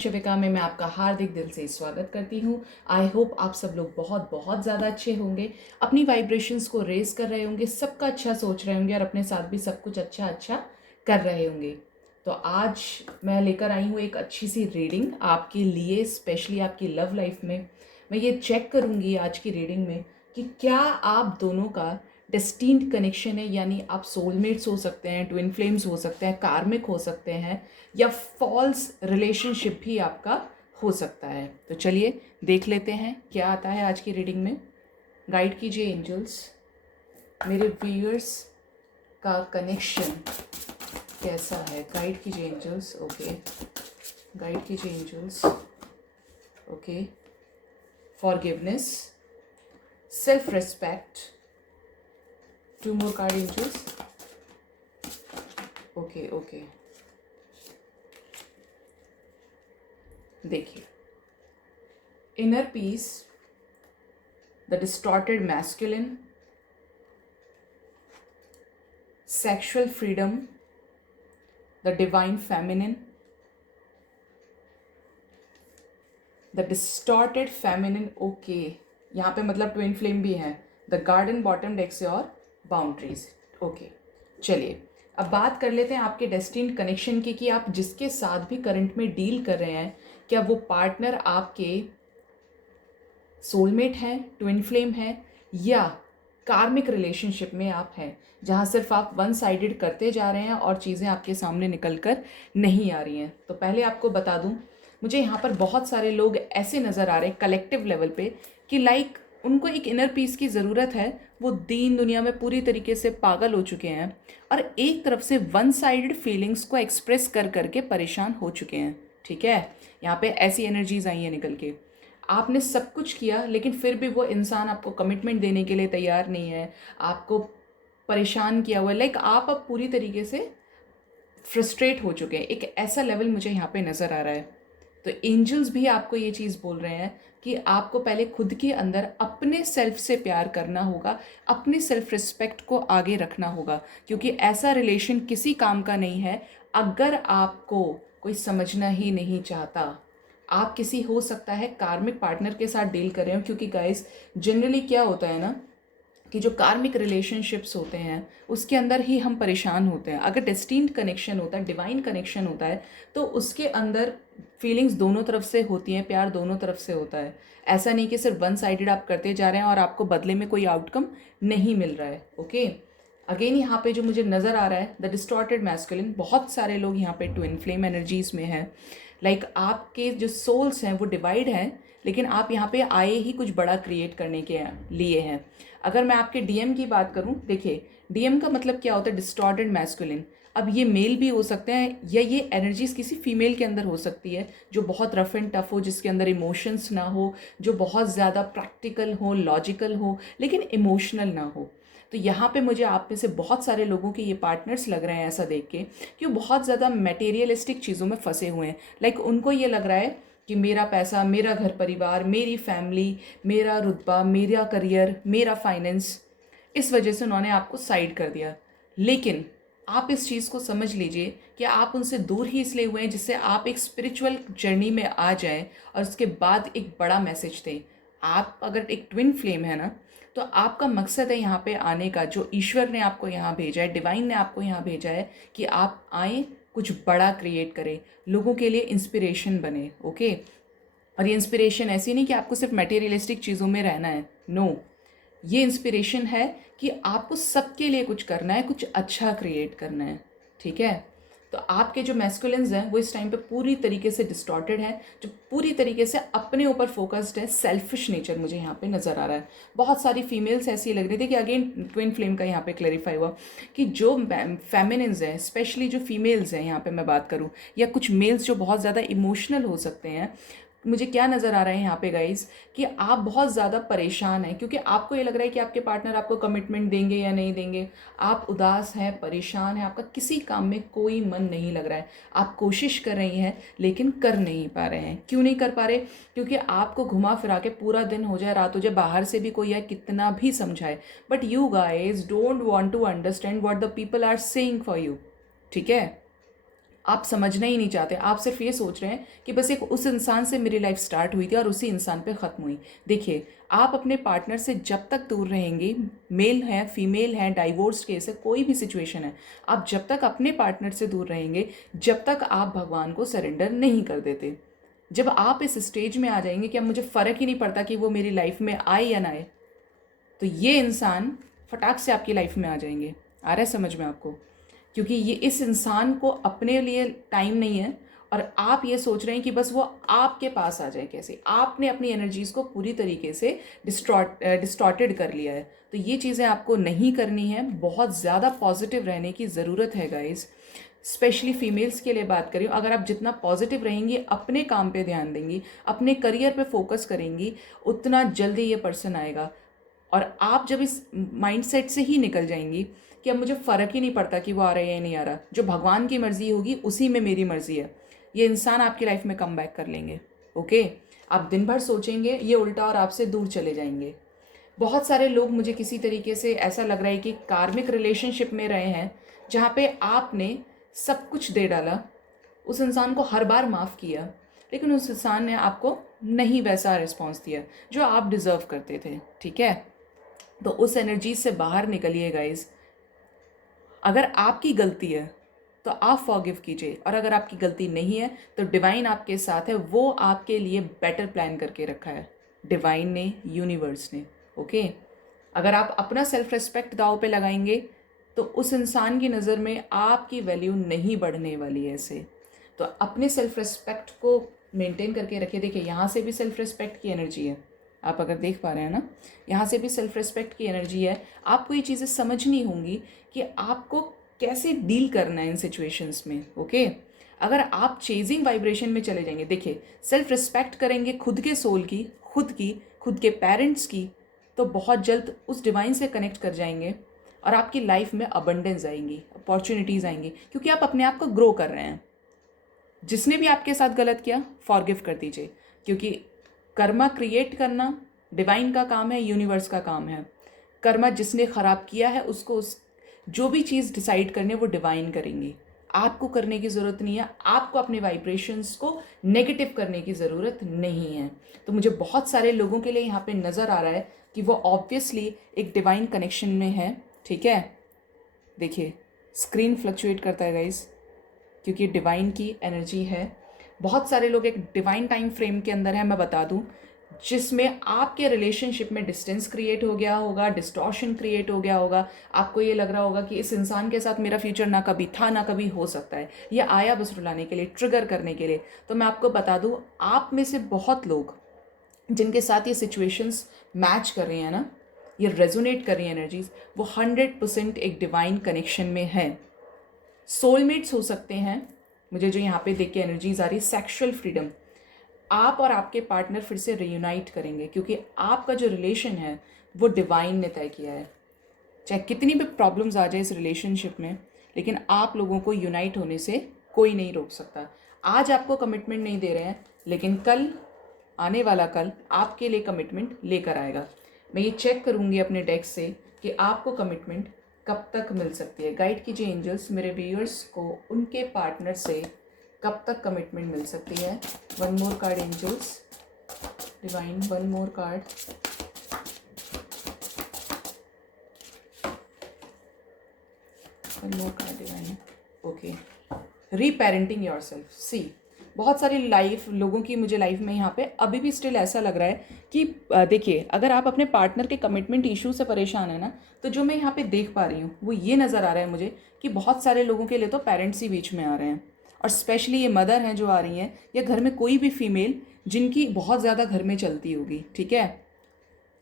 शिविका में मैं आपका हार्दिक दिल से स्वागत करती हूँ। आई होप आप सब लोग बहुत बहुत ज़्यादा अच्छे होंगे, अपनी वाइब्रेशंस को रेज कर रहे होंगे, सबका अच्छा सोच रहे होंगे और अपने साथ भी सब कुछ अच्छा अच्छा कर रहे होंगे। तो आज मैं लेकर आई हूँ एक अच्छी सी रीडिंग आपके लिए, स्पेशली आपकी लव लाइफ में। मैं ये चेक करूँगी आज की रीडिंग में कि क्या आप दोनों का डेस्टिन्ड कनेक्शन है, यानी आप सोलमेट्स हो सकते हैं, ट्विन फ्लेम्स हो सकते हैं, कार्मिक हो सकते हैं, या फॉल्स रिलेशनशिप भी आपका हो सकता है। तो चलिए देख लेते हैं क्या आता है आज की रीडिंग में। गाइड कीजिए एंजल्स, मेरे व्यूअर्स का कनेक्शन कैसा है। गाइड कीजिए एंजल्स। ओके, गाइड कीजिए angels. Okay, forgiveness, self respect, 2 more card angels. Okay okay, देखिए, inner peace, the distorted masculine, sexual freedom, the divine feminine, the distorted feminine. Okay, यहाँ पे मतलब ट्विन फ्लेम भी है। The garden bottom decks your boundaries. Okay, चलिए अब बात कर लेते हैं आपके डेस्टिन्ड कनेक्शन की, कि आप जिसके साथ भी करंट में डील कर रहे हैं, क्या वो पार्टनर आपके सोलमेट हैं, ट्विन फ्लेम है, या कार्मिक रिलेशनशिप में आप हैं जहाँ सिर्फ आप वन साइडेड करते जा रहे हैं और चीज़ें आपके सामने निकल कर नहीं आ रही हैं। तो पहले आपको बता दूं, मुझे यहाँ पर बहुत सारे लोग ऐसे नज़र आ रहे हैं कलेक्टिव लेवल पे कि लाइक उनको एक इनर पीस की ज़रूरत है। वो दीन दुनिया में पूरी तरीके से पागल हो चुके हैं और एक तरफ से वन साइडेड फीलिंग्स को एक्सप्रेस कर करके परेशान हो चुके हैं। ठीक है, यहाँ पे ऐसी एनर्जीज आई हैं निकल के। आपने सब कुछ किया लेकिन फिर भी वो इंसान आपको कमिटमेंट देने के लिए तैयार नहीं है, आपको परेशान किया हुआ है। लाइक आप अब पूरी तरीके से फ्रस्ट्रेट हो चुके हैं। एक ऐसा लेवल मुझे यहाँ पे नज़र आ रहा है। तो एंजल्स भी आपको ये चीज़ बोल रहे हैं कि आपको पहले खुद के अंदर अपने सेल्फ से प्यार करना होगा, अपने सेल्फ रिस्पेक्ट को आगे रखना होगा, क्योंकि ऐसा रिलेशन किसी काम का नहीं है अगर आपको कोई समझना ही नहीं चाहता। आप किसी हो सकता है कार्मिक पार्टनर के साथ डील कर रहे हो, क्योंकि गाइस जनरली क्या होता है ना कि जो कार्मिक रिलेशनशिप्स होते हैं उसके अंदर ही हम परेशान होते हैं। अगर डेस्टिन्ड कनेक्शन होता है, डिवाइन कनेक्शन होता है, तो उसके अंदर फीलिंग्स दोनों तरफ से होती हैं, प्यार दोनों तरफ से होता है। ऐसा नहीं कि सिर्फ वन साइडेड आप करते जा रहे हैं और आपको बदले में कोई आउटकम नहीं मिल रहा है। ओके, अगेन यहाँ पे जो मुझे नज़र आ रहा है द डिस्टॉर्टेड मैस्कुलिन, बहुत सारे लोग यहाँ पे ट्विन फ्लेम एनर्जीज में हैं। लाइक आपके जो सोल्स हैं वो डिवाइड हैं, लेकिन आप यहाँ पे आए ही कुछ बड़ा क्रिएट करने के लिए हैं। अगर मैं आपके डीएम की बात करूँ, देखिए डीएम का मतलब क्या होता है, डिस्टॉर्टेड मैस्कुलिन। अब ये मेल भी हो सकते हैं या ये एनर्जीज किसी फीमेल के अंदर हो सकती है जो बहुत रफ एंड टफ हो, जिसके अंदर इमोशंस ना हो, जो बहुत ज़्यादा प्रैक्टिकल हो, लॉजिकल हो, लेकिन इमोशनल ना हो। तो यहाँ पे मुझे आप में से बहुत सारे लोगों के ये पार्टनर्स लग रहे हैं ऐसा देख के कि वो बहुत ज़्यादा मटेरियलिस्टिक चीज़ों में फंसे हुए हैं। लाइक उनको ये लग रहा है कि मेरा पैसा, मेरा घर परिवार, मेरी फैमिली, मेरा रुतबा, मेरा करियर, मेरा फाइनेंस, इस वजह से उन्होंने आपको साइड कर दिया। लेकिन आप इस चीज़ को समझ लीजिए कि आप उनसे दूर ही इसलिए हुए हैं जिससे आप एक स्पिरिचुअल जर्नी में आ जाएं और उसके बाद एक बड़ा मैसेज दें। आप अगर एक ट्विन फ्लेम है ना, तो आपका मकसद है यहाँ पे आने का, जो ईश्वर ने आपको यहाँ भेजा है, डिवाइन ने आपको यहाँ भेजा है कि आप आएँ, कुछ बड़ा क्रिएट करें, लोगों के लिए इंस्पिरेशन बने। ओके, और ये इंस्पिरेशन ऐसी नहीं कि आपको सिर्फ मटेरियलिस्टिक चीज़ों में रहना है, नो। ये इंस्पिरेशन है कि आपको सबके लिए कुछ करना है, कुछ अच्छा क्रिएट करना है। ठीक है, तो आपके जो मैस्कुलिन्स हैं वो इस टाइम पे पूरी तरीके से डिस्टॉर्टेड हैं, जो पूरी तरीके से अपने ऊपर फोकस्ड है। सेल्फिश नेचर मुझे यहाँ पे नज़र आ रहा है। बहुत सारी फीमेल्स ऐसी लग रही थी कि अगेन ट्विन फ्लेम का यहाँ पे क्लैरिफाई हुआ कि जो फेमिनिन्स हैं, स्पेशली जो फीमेल्स हैं यहाँ पे मैं बात करूँ, या कुछ मेल्स जो बहुत ज़्यादा इमोशनल हो सकते हैं, मुझे क्या नज़र आ रहा है यहाँ पे गाइस कि आप बहुत ज़्यादा परेशान हैं, क्योंकि आपको ये लग रहा है कि आपके पार्टनर आपको कमिटमेंट देंगे या नहीं देंगे। आप उदास हैं, परेशान हैं, आपका किसी काम में कोई मन नहीं लग रहा है। आप कोशिश कर रही हैं लेकिन कर नहीं पा रहे हैं। क्यों नहीं कर पा रहे? क्योंकि आपको घुमा फिरा के पूरा दिन हो जाए, रात हो जाए, बाहर से भी कोई है कितना भी समझाए, but you guys don't want to understand what the people are saying for you. ठीक है, आप समझना ही नहीं चाहते, आप सिर्फ ये सोच रहे हैं कि बस एक उस इंसान से मेरी लाइफ स्टार्ट हुई थी और उसी इंसान पे ख़त्म हुई। देखिए, आप अपने पार्टनर से जब तक दूर रहेंगे, मेल है फीमेल है, डाइवोर्स केस है, कोई भी सिचुएशन है, आप जब तक अपने पार्टनर से दूर रहेंगे, जब तक आप भगवान को सरेंडर नहीं कर देते। जब आप इस स्टेज में आ जाएंगे कि अब मुझे फ़र्क ही नहीं पड़ता कि वो मेरी लाइफ में आए या ना आए, तो ये इंसान फटाक से आपकी लाइफ में आ जाएंगे। आ रहा है समझ में आपको? क्योंकि ये इस इंसान को अपने लिए टाइम नहीं है और आप ये सोच रहे हैं कि बस वो आपके पास आ जाए। कैसे? आपने अपनी एनर्जीज़ को पूरी तरीके से डिस्टॉर्टेड कर लिया है। तो ये चीज़ें आपको नहीं करनी है। बहुत ज़्यादा पॉजिटिव रहने की ज़रूरत है गाइस। स्पेशली फीमेल्स के लिए बात करें, अगर आप जितना पॉजिटिव रहेंगी, अपने काम पे ध्यान देंगी, अपने करियर पे फोकस करेंगी, उतना जल्दी ये पर्सन आएगा। और आप जब इस माइंडसेट से ही निकल जाएंगी कि अब मुझे फ़र्क ही नहीं पड़ता कि वो आ रहा है या नहीं आ रहा, जो भगवान की मर्ज़ी होगी उसी में मेरी मर्ज़ी है, ये इंसान आपकी लाइफ में कम बैक कर लेंगे। ओके? आप दिन भर सोचेंगे, ये उल्टा और आपसे दूर चले जाएंगे। बहुत सारे लोग, मुझे किसी तरीके से ऐसा लग रहा है कि कार्मिक रिलेशनशिप में रहे हैं जहाँ पे आपने सब कुछ दे डाला, उस इंसान को हर बार माफ़ किया, लेकिन उस इंसान ने आपको नहीं वैसा रिस्पॉन्स दिया जो आप डिज़र्व करते थे। ठीक है? तो उस एनर्जी से बाहर निकलिए गाइज। अगर आपकी गलती है तो आप फॉरगिव कीजिए, और अगर आपकी गलती नहीं है तो डिवाइन आपके साथ है, वो आपके लिए बेटर प्लान करके रखा है, डिवाइन ने, यूनिवर्स ने। ओके? अगर आप अपना सेल्फ रिस्पेक्ट दाव पे लगाएंगे तो उस इंसान की नज़र में आपकी वैल्यू नहीं बढ़ने वाली है ऐसे। तो अपने सेल्फ रिस्पेक्ट को मेंटेन करके रखिए। देखिए, यहाँ से भी सेल्फ रिस्पेक्ट की एनर्जी है, आप अगर देख पा रहे हैं ना, यहाँ से भी सेल्फ रिस्पेक्ट की एनर्जी है। आपको ये चीज़ें समझनी होंगी कि आपको कैसे डील करना है इन सिचुएशंस में। ओके? अगर आप चेजिंग वाइब्रेशन में चले जाएंगे, देखिए, सेल्फ रिस्पेक्ट करेंगे खुद के सोल की, खुद के पेरेंट्स की, तो बहुत जल्द उस डिवाइन से कनेक्ट कर जाएंगे और आपकी लाइफ में अबंडेंस आएंगी, अपॉर्चुनिटीज़ आएंगी, क्योंकि आप अपने आप को ग्रो कर रहे हैं। जिसने भी आपके साथ गलत किया, फॉरगिव कर दीजिए, क्योंकि कर्मा क्रिएट करना डिवाइन का काम है, यूनिवर्स का काम है। कर्मा जिसने ख़राब किया है उसको जो भी चीज़ डिसाइड करनी है वो डिवाइन करेंगी, आपको करने की ज़रूरत नहीं है। आपको अपने वाइब्रेशंस को नेगेटिव करने की ज़रूरत नहीं है। तो मुझे बहुत सारे लोगों के लिए यहाँ पे नज़र आ रहा है कि वो ऑब्वियसली एक डिवाइन कनेक्शन में है। ठीक है? देखिए, स्क्रीन फ्लक्चुएट करता है गाइस, क्योंकि डिवाइन की एनर्जी है। बहुत सारे लोग एक डिवाइन टाइम फ्रेम के अंदर है, मैं बता दूं, जिसमें आपके रिलेशनशिप में डिस्टेंस क्रिएट हो गया होगा, डिस्टॉर्शन क्रिएट हो गया होगा। आपको ये लग रहा होगा कि इस इंसान के साथ मेरा फ्यूचर ना कभी था ना कभी हो सकता है, ये आया बस रुलाने के लिए, ट्रिगर करने के लिए। तो मैं आपको बता दूं, आप में से बहुत लोग जिनके साथ ये सिचुएशंस मैच कर रही हैं ना, ये रेजोनेट कर रही हैं एनर्जीज, वो 100% एक डिवाइन कनेक्शन में है। सोलमेट्स हो सकते हैं। मुझे जो यहाँ पे देख के एनर्जीज आ रही है, सेक्सुअल फ्रीडम, आप और आपके पार्टनर फिर से रियूनाइट करेंगे, क्योंकि आपका जो रिलेशन है वो डिवाइन ने तय किया है। चाहे कितनी भी प्रॉब्लम्स आ जाए इस रिलेशनशिप में, लेकिन आप लोगों को यूनाइट होने से कोई नहीं रोक सकता। आज आपको कमिटमेंट नहीं दे रहे हैं, लेकिन कल, आने वाला कल आपके लिए कमिटमेंट लेकर आएगा। मैं ये चेक करूँगी अपने डेस्क से कि आपको कमिटमेंट कब तक मिल सकती है। गाइड कीजिए एंजल्स, मेरे व्यूअर्स को उनके पार्टनर से कब तक कमिटमेंट मिल सकती है। One more card angels, divine, one more card. One more card divine. Okay, reparenting yourself. See, बहुत सारी लाइफ लोगों की मुझे लाइफ में यहाँ पे अभी भी स्टिल ऐसा लग रहा है कि देखिए, अगर आप अपने पार्टनर के कमिटमेंट इशू से परेशान है ना, तो जो मैं यहाँ पे देख पा रही हूँ वो ये नज़र आ रहा है मुझे कि बहुत सारे लोगों के लिए तो पेरेंट्स ही बीच में आ रहे हैं, और स्पेशली ये मदर हैं जो आ रही हैं, या घर में कोई भी फीमेल जिनकी बहुत ज़्यादा घर में चलती होगी। ठीक है?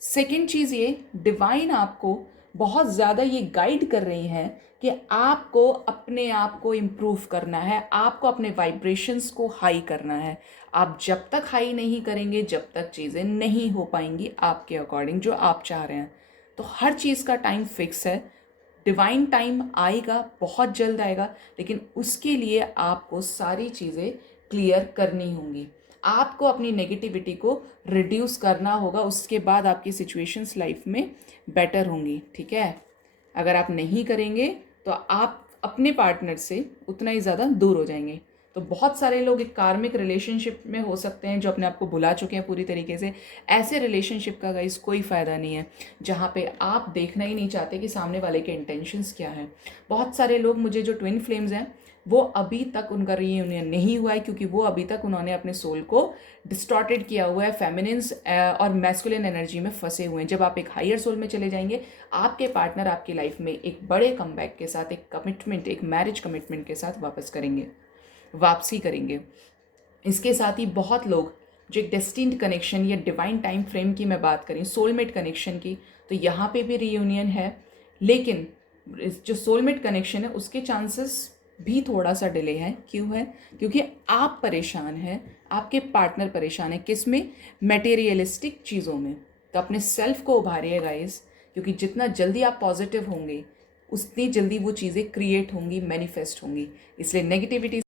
सेकेंड चीज़ ये, डिवाइन आपको बहुत ज़्यादा ये गाइड कर रही हैं कि आपको अपने आप को इम्प्रूव करना है, आपको अपने वाइब्रेशंस को हाई करना है। आप जब तक हाई नहीं करेंगे, जब तक चीज़ें नहीं हो पाएंगी आपके अकॉर्डिंग जो आप चाह रहे हैं। तो हर चीज़ का टाइम फिक्स है, डिवाइन टाइम आएगा, बहुत जल्द आएगा, लेकिन उसके लिए आपको सारी चीज़ें क्लियर करनी होंगी। आपको अपनी नेगेटिविटी को रिड्यूस करना होगा, उसके बाद आपकी सिचुएशंस लाइफ में बेटर होंगी। ठीक है? अगर आप नहीं करेंगे तो आप अपने पार्टनर से उतना ही ज़्यादा दूर हो जाएंगे। तो बहुत सारे लोग एक कार्मिक रिलेशनशिप में हो सकते हैं जो अपने आप को भुला चुके हैं पूरी तरीके से। ऐसे रिलेशनशिप का गाइस कोई फ़ायदा नहीं है जहाँ पे आप देखना ही नहीं चाहते कि सामने वाले के इंटेंशंस क्या हैं। बहुत सारे लोग मुझे जो ट्विन फ्लेम्स हैं वो अभी तक उनका रीयूनियन नहीं हुआ है क्योंकि वो अभी तक उन्होंने अपने सोल को डिस्टॉर्टेड किया हुआ है, फेमिनिन्स और मैस्कुलिन एनर्जी में फंसे हुए हैं। जब आप एक हायर सोल में चले जाएंगे, आपके पार्टनर आपकी लाइफ में एक बड़े कमबैक के साथ, एक कमिटमेंट, एक मैरिज कमिटमेंट के साथ वापसी करेंगे। इसके साथ ही बहुत लोग जो एक डेस्टिन्ड कनेक्शन या डिवाइन टाइम फ्रेम की मैं बात करें, सोलमेट कनेक्शन की, तो यहाँ पे भी रीयूनियन है। लेकिन जो सोलमेट कनेक्शन है उसके चांसेस भी थोड़ा सा डिले है। क्यों है? क्योंकि आप परेशान हैं, आपके पार्टनर परेशान है। किस में? मटेरियलिस्टिक चीज़ों में। तो अपने सेल्फ को उभारिए गाइस, क्योंकि जितना जल्दी आप पॉजिटिव होंगे उतनी जल्दी वो चीज़ें क्रिएट होंगी, मैनिफेस्ट होंगी। इसलिए नेगेटिविटी